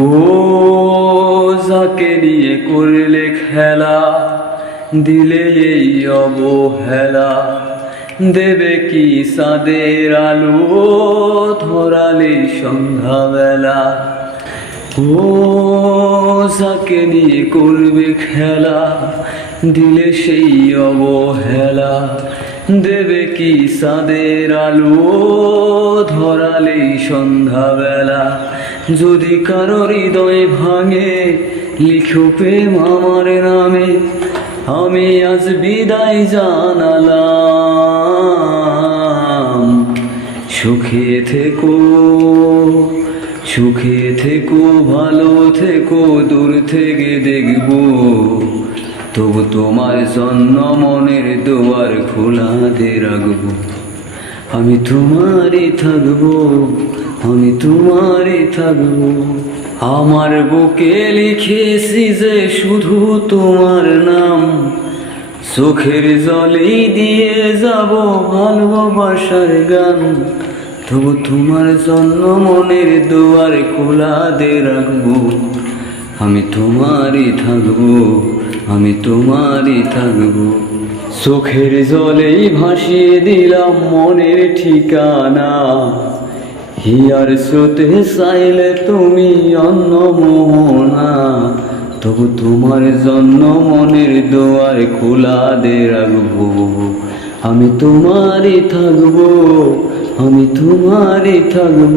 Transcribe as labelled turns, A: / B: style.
A: ও যাকে নিয়ে করলে খেলা, দিলে এই অবহেলা। দেবে কি সাদের আলো ধরালে সন্ধ্যাবেলা? ও যাকে নিয়ে করবে খেলা, দিলে সেই অবহেলা। দেবে কি সাদের আলো ধরালেই সন্ধ্যাবেলা? যদি কারও হৃদয় ভাঙে লিখো প্রেম আমার নামে, আমি আজ বিদায় জানালাম। সুখে থেকো সুখে থেকো, ভালো থেকো, দূর থেকে দেখব। তবু তোমার জন্য মনের দুয়ার খোলাতে রাখব। আমি তোমারই থাকব। আমি তোমারই থাকব। আমার বুকে লিখেছি যে শুধু তোমার নাম। চোখের জলেই দিয়ে যাব ভালোবাসার গান। তবু তোমার জন্য মনের দুয়ার খোলা দে রাখব। আমি তোমারই থাকব, আমি তোমারই থাকব। চোখের জলেই ভাসিয়ে দিলাম মনের ঠিকানা। হিয়ার স্রোতে চাইলে তুমি অন্য মোহনা, তবু তোমার জন্য মনের দোয়ার খোলা দে রাখব। আমি তোমারই থাকব, আমি তোমারই থাকব।